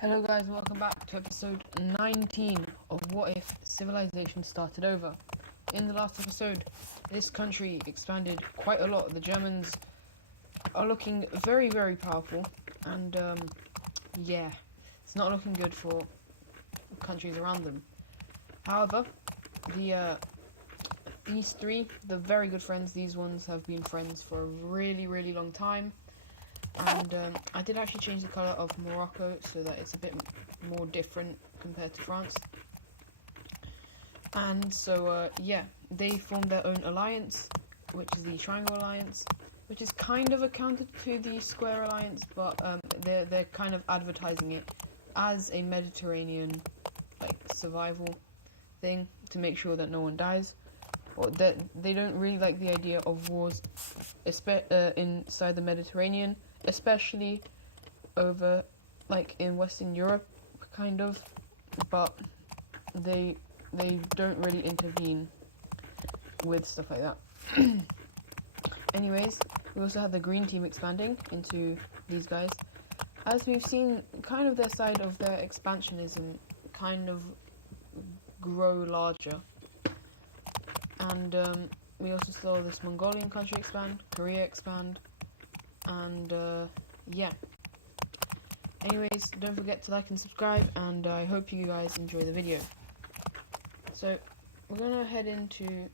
Hello guys, welcome back to episode 19 of What If Civilization Started Over. In the last episode, this country expanded quite a lot. The Germans are looking very, very powerful, and yeah, it's not looking good for countries around them. However, these three, the very good friends, these ones have been friends for a really, really long time. And I did actually change the colour of Morocco so that it's a bit more different compared to France. And so, yeah, they formed their own alliance, which is the Triangle Alliance, which is kind of a counter to the Square Alliance, but they're kind of advertising it as a Mediterranean survival thing to make sure that no one dies. Or that they don't really like the idea of wars inside the Mediterranean, especially over in Western Europe, kind of, but they don't really intervene with stuff like that. Anyways, we also have the green team expanding into these guys. As we've seen, kind of their side of their expansionism kind of grow larger. And we also saw this Mongolian country expand, Korea expand, and yeah. Anyways, don't forget to like and subscribe, and I hope you guys enjoy the video. So, we're gonna head into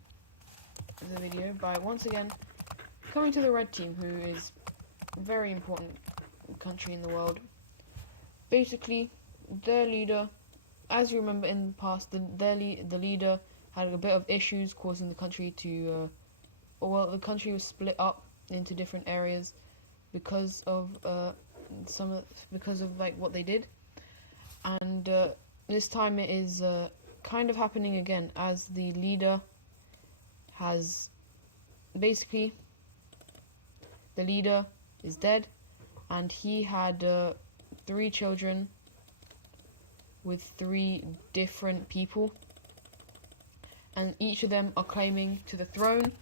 the video by once again coming to the red team, who is a very important country in the world. Basically, their leader, as you remember in the past, the leader had a bit of issues, causing the country to, the country was split up into different areas because of what they did, and this time it is kind of happening again, as the leader has basically the leader is dead, and he had 3 children with 3 different people, and each of them are claiming to the throne.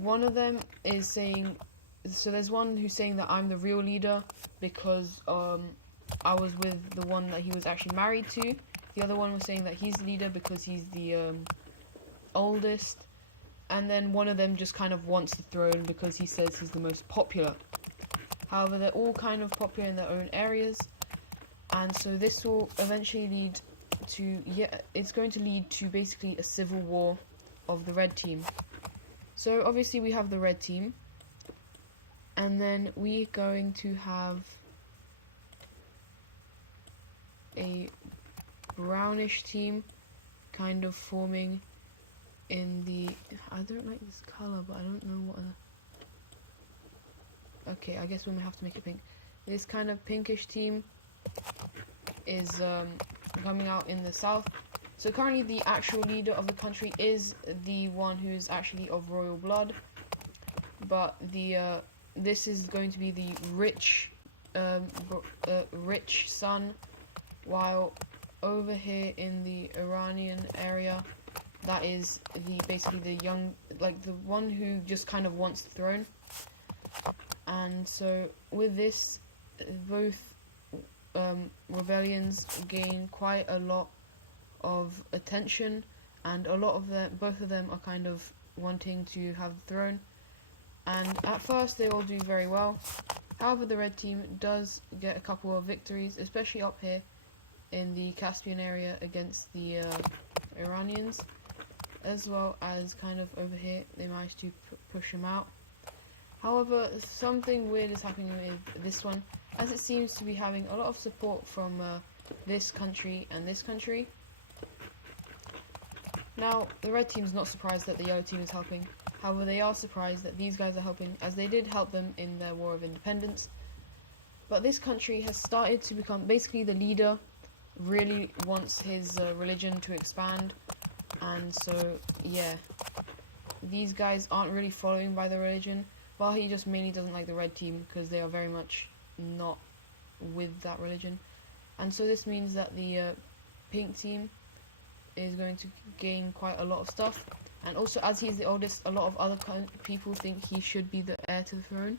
One of them is saying, so there's one who's saying that I'm the real leader because I was with the one that he was actually married to. The other one was saying that he's the leader because he's the oldest. And then one of them just kind of wants the throne because he says he's the most popular. However, they're all kind of popular in their own areas. And so this will eventually lead to, it's going to lead to basically a civil war of the red team. So obviously we have the red team, and then we're going to have a brownish team kind of forming in the, I don't like this colour, but I don't know what okay, I guess we might have to make it pink. This kind of pinkish team is coming out in the south. So currently the actual leader of the country is the one who's actually of royal blood, but the this is going to be the rich son, while over here in the Iranian area, that is basically the young, the one who just kind of wants the throne. And so with this, both rebellions gain quite a lot of attention, and both of them are kind of wanting to have the throne. And at first they all do very well. However, the red team does get a couple of victories, especially up here in the Caspian area against the Iranians, as well as kind of over here they managed to push them out. However, something weird is happening with this one, as it seems to be having a lot of support from this country and this country. Now, the red team is not surprised that the yellow team is helping. However, they are surprised that these guys are helping, as they did help them in their War of Independence. But this country has started to become, basically the leader really wants his religion to expand. And so, yeah, these guys aren't really following by the religion, while he just mainly doesn't like the red team because they are very much not with that religion. And so this means that the pink team is going to gain quite a lot of stuff, and also as he's the oldest, a lot of other people think he should be the heir to the throne.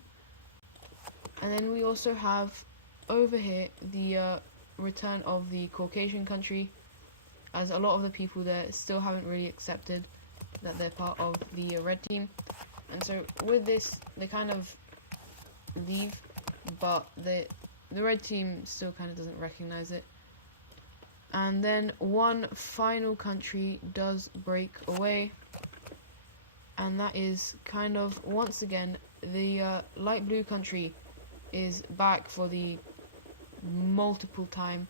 And then we also have over here the return of the Caucasian country, as a lot of the people there still haven't really accepted that they're part of the red team. And so with this, they kind of leave, but the red team still kind of doesn't recognize it. And then one final country does break away, and that is kind of, once again, the light blue country is back for the multiple time,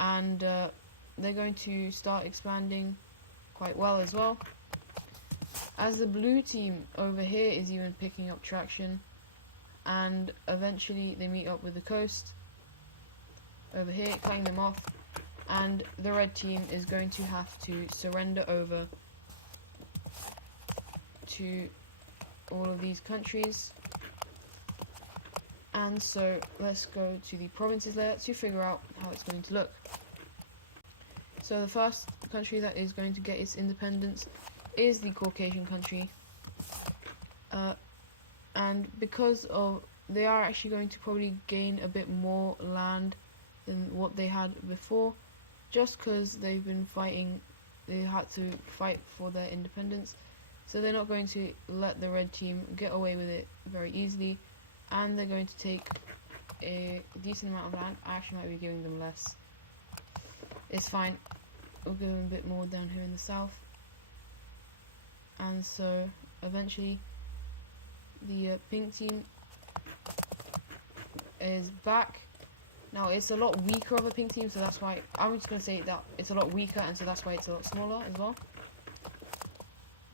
and they're going to start expanding quite well as well, as the blue team over here is even picking up traction, and eventually they meet up with the coast over here, cutting them off, and the red team is going to have to surrender over to all of these countries. And so let's go to the provinces there to figure out how it's going to look. So the first country that is going to get its independence is the Caucasian country, and because of, they are actually going to probably gain a bit more land than what they had before, just because they've been fighting, they had to fight for their independence, so they're not going to let the red team get away with it very easily, and they're going to take a decent amount of land. I actually might be giving them less. It's fine, we'll give them a bit more down here in the south. And so eventually the pink team is back. Now it's a lot weaker of a pink team, so that's why I'm just going to say that it's a lot weaker, and so that's why it's a lot smaller as well.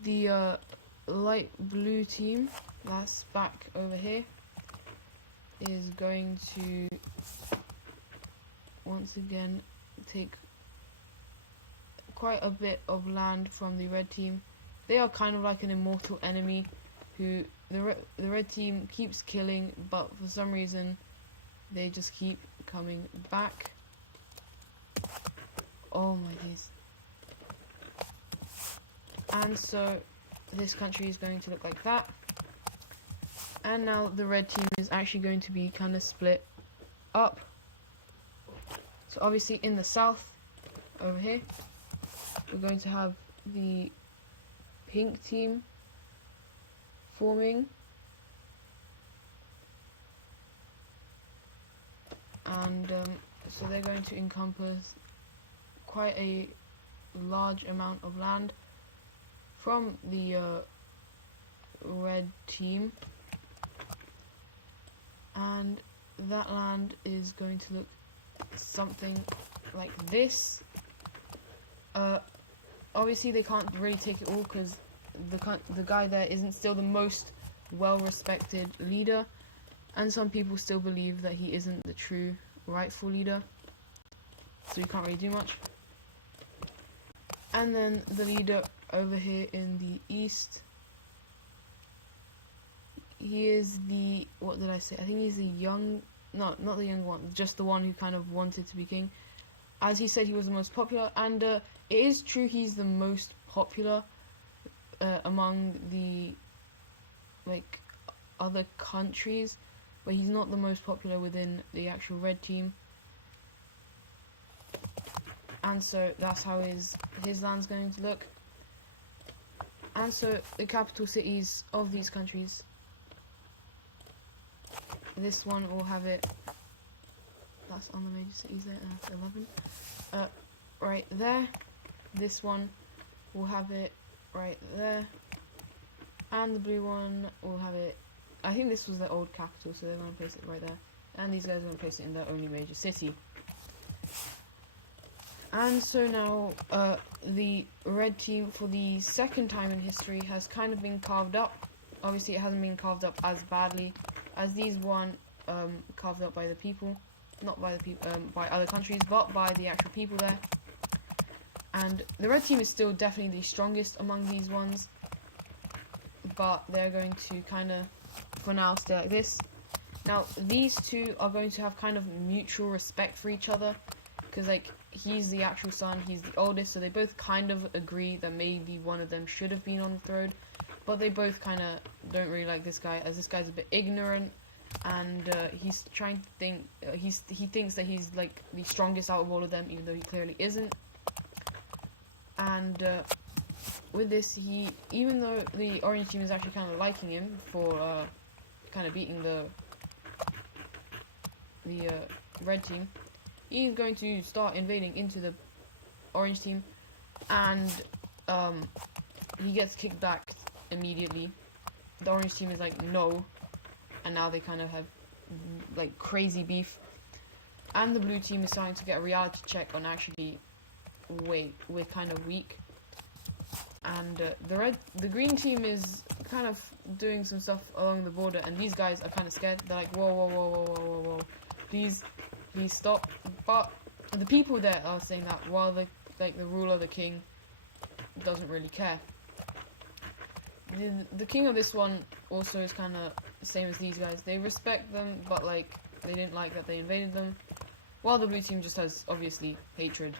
The light blue team that's back over here is going to once again take quite a bit of land from the red team. They are kind of like an immortal enemy who the red team keeps killing, but for some reason they just keep coming back. Oh my days. And so this country is going to look like that. And now the red team is actually going to be kind of split up. So obviously in the south, over here, we're going to have the pink team forming. And so they're going to encompass quite a large amount of land from the red team, and that land is going to look something like this. Obviously they can't really take it all because the guy there isn't still the most well-respected leader, and some people still believe that he isn't the true rightful leader, so you can't really do much. And then the leader over here in the east, he is the, what did I say? I think he's the young, no, not the young one, just the one who kind of wanted to be king. As he said, he was the most popular, and it is true he's the most popular among the like other countries, but he's not the most popular within the actual red team. And so that's how his land's going to look. And so the capital cities of these countries, this one will have it, that's on the major cities there, that's 11, right there. This one will have it right there, and the blue one will have it, I think this was their old capital, so they're going to place it right there, and these guys are going to place it in their only major city. And so now the red team, for the second time in history, has kind of been carved up. Obviously it hasn't been carved up as badly as these one carved up by the people, not by the people, by other countries, but by the actual people there. And the red team is still definitely the strongest among these ones, but they're going to kind of, for now, stay like this. Now these two are going to have kind of mutual respect for each other, because like he's the actual son, he's the oldest, so they both kind of agree that maybe one of them should have been on the throne, but they both kind of don't really like this guy, as this guy's a bit ignorant, and he's trying to think. He thinks that he's like the strongest out of all of them, even though he clearly isn't. And with this, even though the orange team is actually kind of liking him for kind of beating the red team, he's going to start invading into the orange team, and he gets kicked back immediately. The orange team is like, no, and now they kind of have like crazy beef, and the blue team is starting to get a reality check on actually, wait, we're kind of weak. And the green team is kind of doing some stuff along the border, and these guys are kind of scared. They're like, whoa, whoa, whoa, whoa, whoa, whoa, whoa, please stop. But the people there are saying that, while the ruler, the king, doesn't really care. The king of this one also is kind of the same as these guys. They respect them, but like they didn't like that they invaded them. While the blue team just has obviously hatred,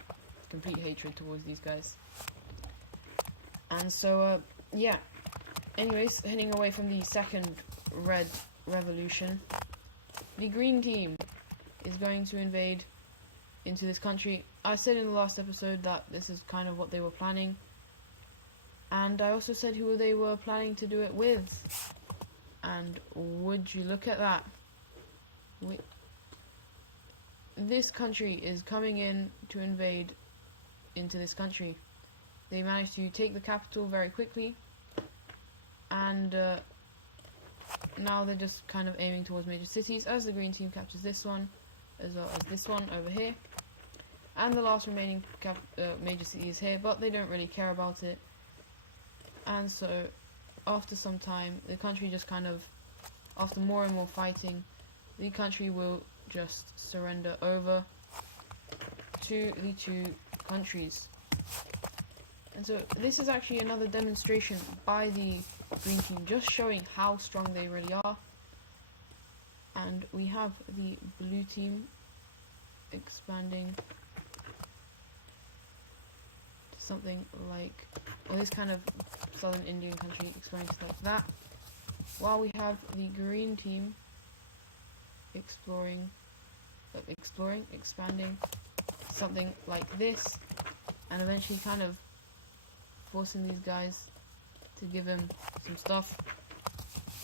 complete hatred towards these guys. And so, yeah. Anyways, heading away from the second red revolution, the green team is going to invade into this country. I said in the last episode that this is kind of what they were planning. And I also said who they were planning to do it with. And would you look at that? This country is coming in to invade into this country. They managed to take the capital very quickly, and now they're just kind of aiming towards major cities as the green team captures this one, as well as this one over here. And the last remaining major city is here, but they don't really care about it. And so, after some time, the country just kind of, after more and more fighting, the country will just surrender over to the two countries. And so this is actually another demonstration by the green team, just showing how strong they really are. And we have the blue team expanding to something like, well, this kind of southern Indian country expanding to like that, while we have the green team expanding something like this, and eventually kind of forcing these guys to give him some stuff,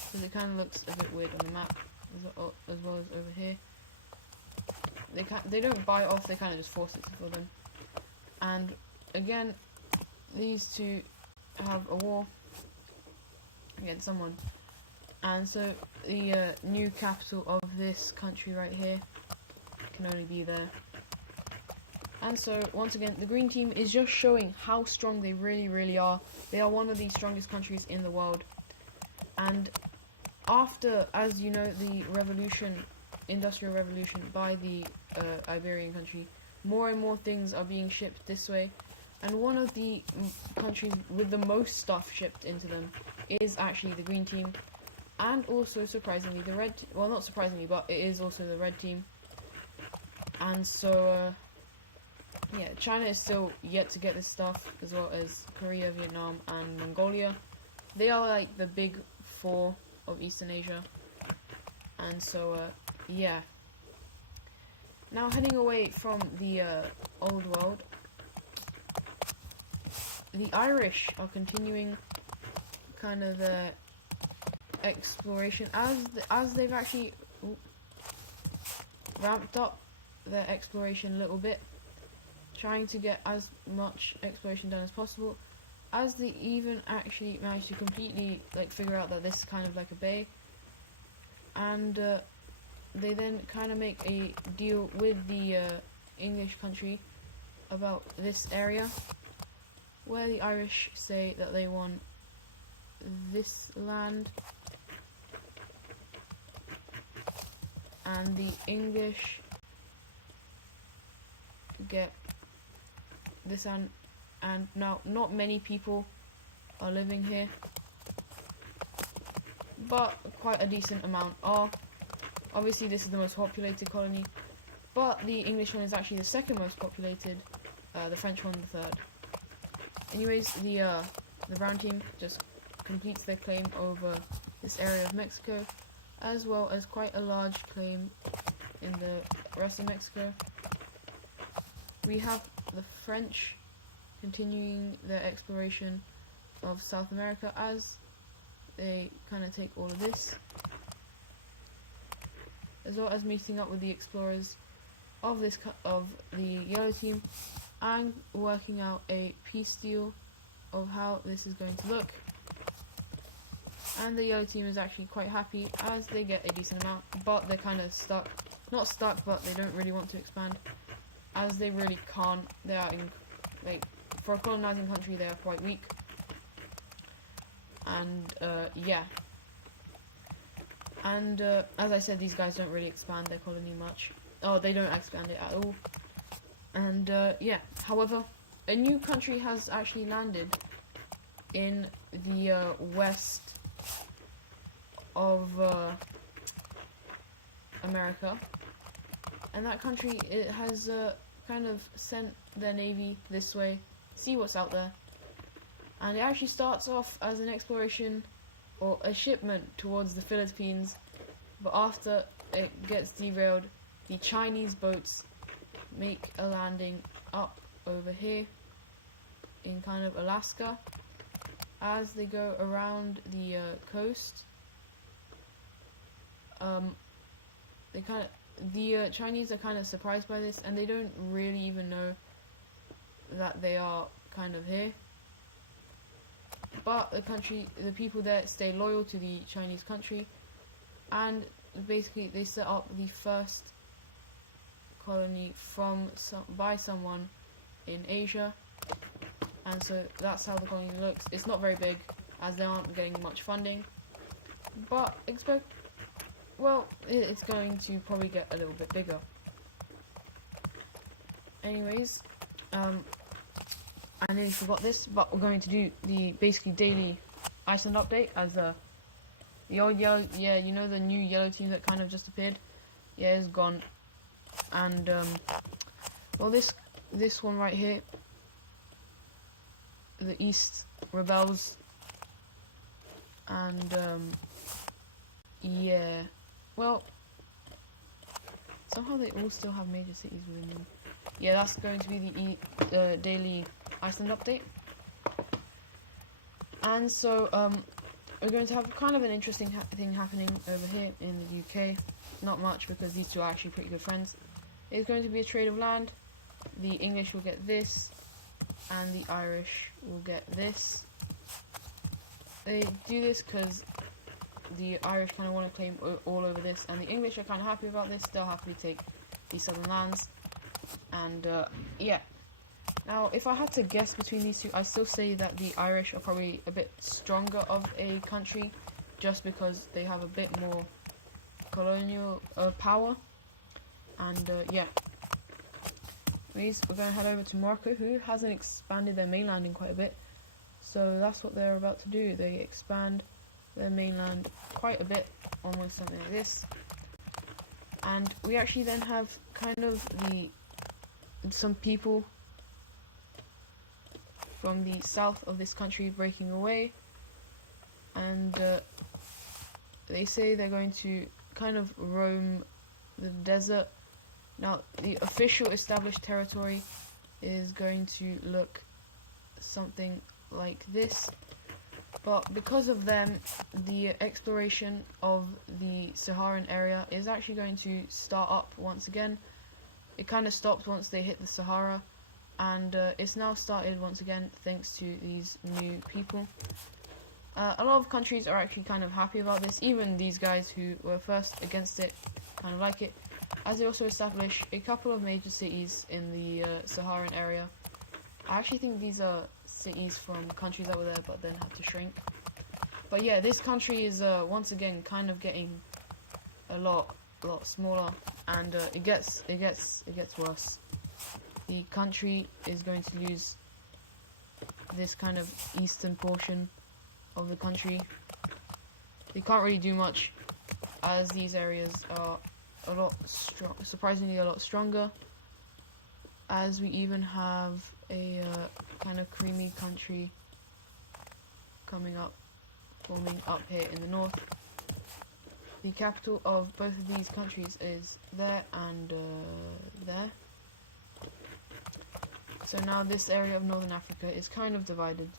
because it kind of looks a bit weird on the map, as well as over here. They don't buy off, they kind of just force it for them. And again, these two have a war against someone, and so the new capital of this country right here can only be there. And so, once again, the green team is just showing how strong they really, really are. They are one of the strongest countries in the world. And after, as you know, the industrial revolution by the Iberian country, more and more things are being shipped this way. And one of the countries with the most stuff shipped into them is actually the green team. And also, surprisingly, the red... well, not surprisingly, but it is also the red team. And so... yeah, China is still yet to get this stuff, as well as Korea, Vietnam, and Mongolia. They are like the big four of Eastern Asia. And so, yeah. Now heading away from the old world, the Irish are continuing kind of their exploration as they've actually ramped up their exploration a little bit, trying to get as much exploration done as possible, as they even actually managed to completely like figure out that this is kind of like a bay, and they then kind of make a deal with the English country about this area, where the Irish say that they want this land, and the English get this land. And now not many people are living here, but quite a decent amount are. Obviously this is the most populated colony, but the English one is actually the second most populated, the French one the third. Anyways, the brown team just completes their claim over this area of Mexico, as well as quite a large claim in the rest of Mexico. We have the French continuing their exploration of South America as they kind of take all of this, as well as meeting up with the explorers of the Yellow Team and working out a peace deal of how this is going to look. And the Yellow Team is actually quite happy as they get a decent amount, but they're kind of stuck. Not stuck, but they don't really want to expand, as they really can't. They are for a colonizing country, they are quite weak. And yeah. And as I said, these guys don't really expand their colony much. Oh, they don't expand it at all. And yeah. However, a new country has actually landed in the west of America, and that country, it has kind of sent their navy this way, see what's out there, and it actually starts off as an exploration or a shipment towards the Philippines, but after it gets derailed, the Chinese boats make a landing up over here in kind of Alaska. As they go around the coast, the Chinese are kind of surprised by this, and they don't really even know that they are kind of here. But the people there stay loyal to the Chinese country, and basically they set up the first colony by someone in Asia. And so that's how the colony looks. It's not very big, as they aren't getting much funding, but it's going to probably get a little bit bigger. Anyways, I nearly forgot this, but we're going to do the basically daily Iceland update as the old yellow, you know, the new Yellow Team that kind of just appeared, is gone. And well, this one right here, the East rebels, and yeah, well, somehow they all still have major cities within them. Yeah, that's going to be the daily Iceland update. And so we're going to have kind of an interesting thing happening over here in the UK. Not much, because these two are actually pretty good friends. It's going to be a trade of land. The English will get this, and the Irish will get this. They do this because the Irish kind of want to claim all over this, and the English are kind of happy about this. They'll happily take these southern lands. And yeah. Now, if I had to guess between these two, I still say that the Irish are probably a bit stronger of a country, just because they have a bit more colonial power. And yeah. Anyways, we're going to head over to Morocco, who hasn't expanded their mainland in quite a bit. So that's what they're about to do. They expand their mainland quite a bit, almost something like this. And we actually then have kind of some people from the south of this country breaking away, and they say they're going to kind of roam the desert. Now, the official established territory is going to look something like this, but because of them, the exploration of the Saharan area is actually going to start up once again. It kind of stopped once they hit the Sahara, and it's now started once again thanks to these new people. A lot of countries are actually kind of happy about this. Even these guys who were first against it kind of like it, as they also establish a couple of major cities in the Saharan area. I actually think these are cities from countries that were there but then had to shrink. But yeah, this country is once again kind of getting a lot smaller, and it gets worse. The country is going to lose this kind of eastern portion of the country. They can't really do much, as these areas are surprisingly a lot stronger, as we even have a kind of creamy country forming up here in the north. the capital of both of these countries is there and there. So now this area of Northern Africa is kind of divided,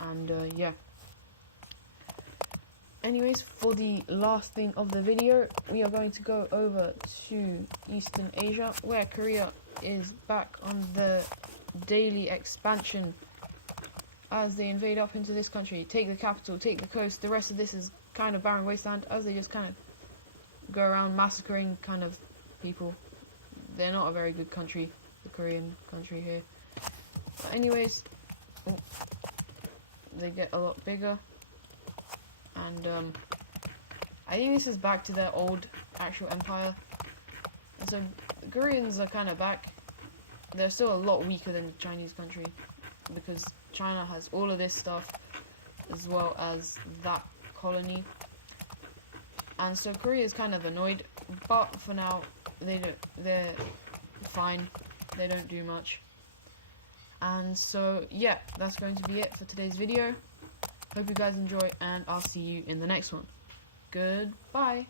and yeah. Anyways, for the last thing of the video, we are going to go over to Eastern Asia, where Korea is back on the daily expansion as they invade up into this country, take the capital, take the coast. The rest of this is kind of barren wasteland as they just kind of go around massacring kind of people. They're not a very good country, the Korean country here. But anyways, they get a lot bigger. And I think this is back to their old actual empire. And so the Koreans are kind of back. They're still a lot weaker than the Chinese country, because China has all of this stuff as well as that colony. And so Korea is kind of annoyed, but for now they're fine. They don't do much. And so yeah, that's going to be it for today's video. Hope you guys enjoy, and I'll see you in the next one. Goodbye.